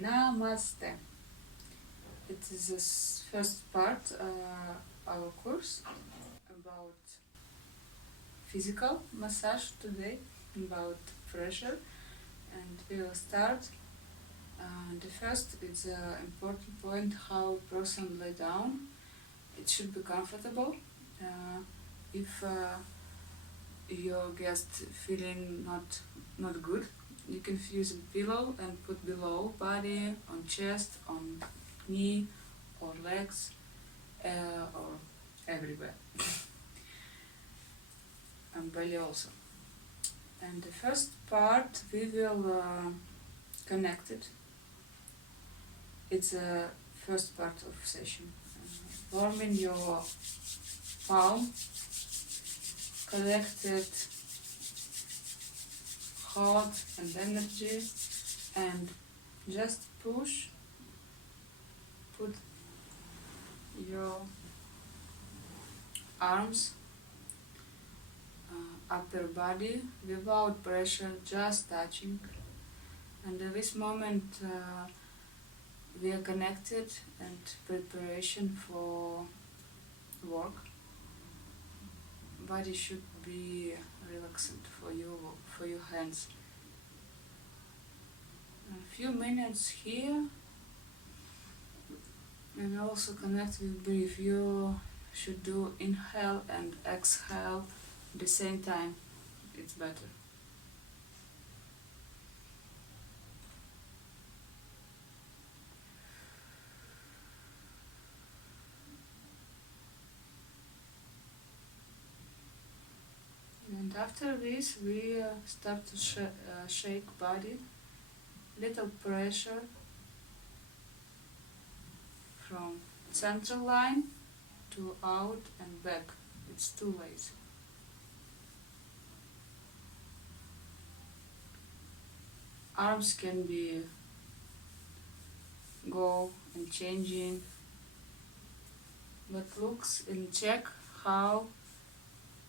Namaste. It is the first part our course about physical massage today, about pressure, and we will start. The first is an important point: how person lay down. It should be comfortable. If your guest feeling not good, you can use a pillow and put below body, on chest, on knee or legs, or everywhere, and belly also. And the first part we will connect it. It's the first part of session. Warming your palm, collected hot and energy, and just push, put your arms upper body without pressure, just touching. And at this moment we are connected and preparation for work. Body should be relaxed for your hands. A few minutes here, and also connect with breath. You should do inhale and exhale at the same time. It's better. And after this, we start to shake body, little pressure from central line to out and back. It's 2 ways. Arms can be go and changing, but looks and check how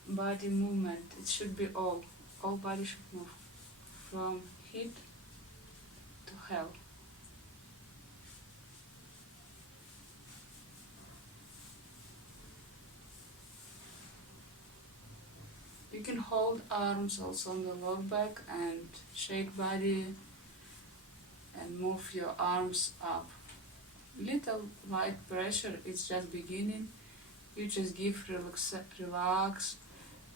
body movement. It should be all body should move from head to hell. You can hold arms also on the lower back and shake body and move your arms up. Little light pressure, it's just beginning. You just give relax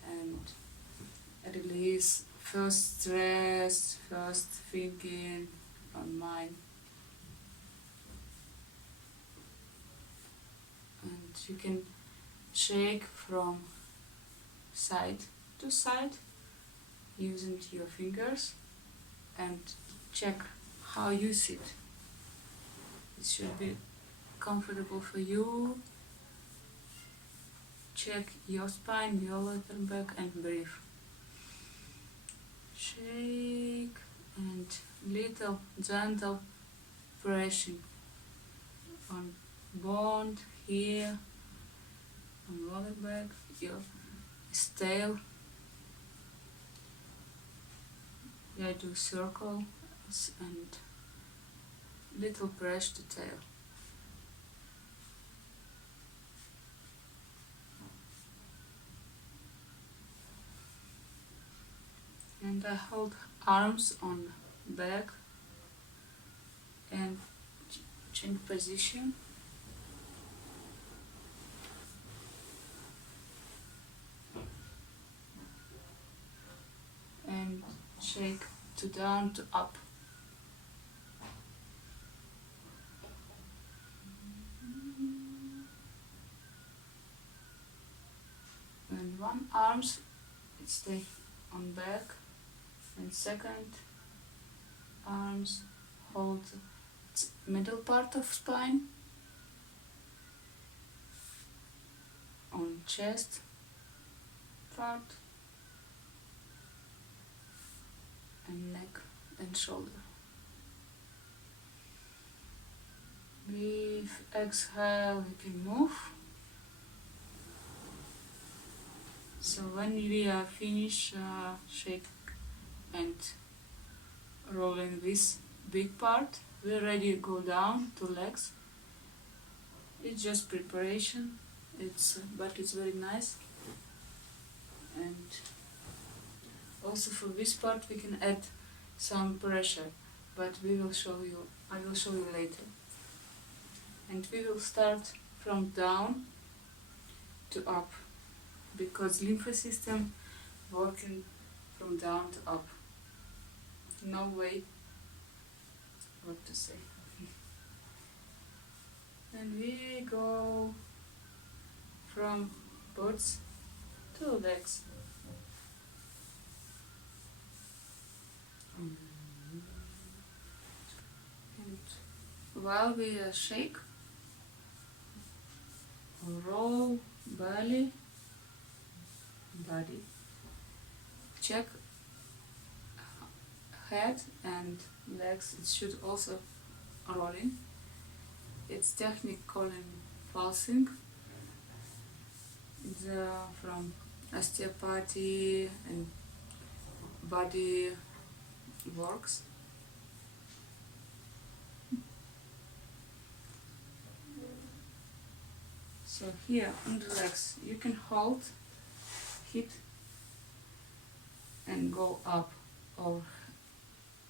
and release first stress, first thinking on mind. And you can shake from side to side using your fingers and check how you sit. It should be comfortable for you. Check your spine, your lower back, and breathe. Shake and little gentle pressing on bone here, on lower back, your tail. I do circles and little press to tail. And I hold arms on back and change position. And shake to down to up. And one arms stay on back, and second arms hold middle part of spine, on chest part, and neck and shoulder. Breathe, exhale, you can move. So when we are finished, shake and rolling this big part, we already go down to legs. It's just preparation. But it's very nice. And also for this part we can add some pressure, but I will show you later. And we will start from down to up, because lymph system working from down to up. No way what to say. And we go from butts to legs. And while we shake, roll body, check head and legs. It should also rolling. It's technique called pulsing. It's from osteopathy and body works. So here on the legs you can hold, hit and go up, or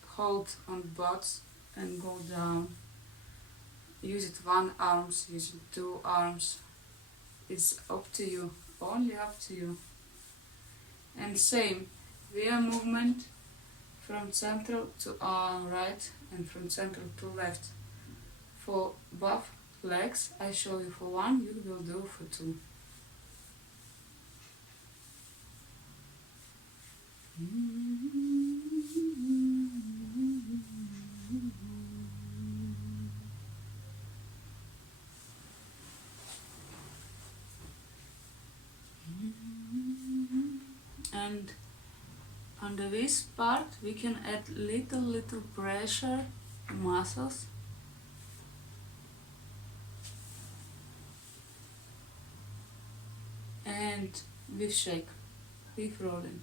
hold on butts and go down. Use it one arm, use it two arms. It's up to you, only up to you. And same, via movement from central to right and from central to left. For both legs, I show you for one, you will do for two. And under this part we can add little pressure muscles. And with shake, with rolling.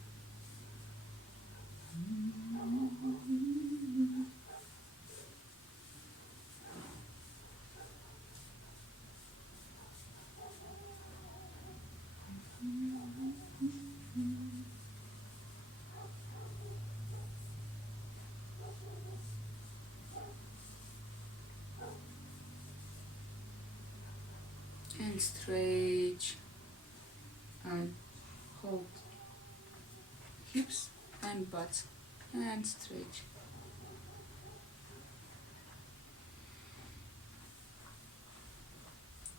And stretch and hold hips and butts and stretch.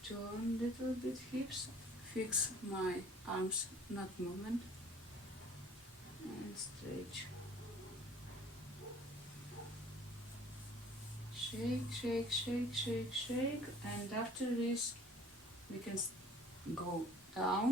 Turn little bit hips, fix my arms, not movement, and stretch. Shake, shake, shake, shake, shake, and after this we can go down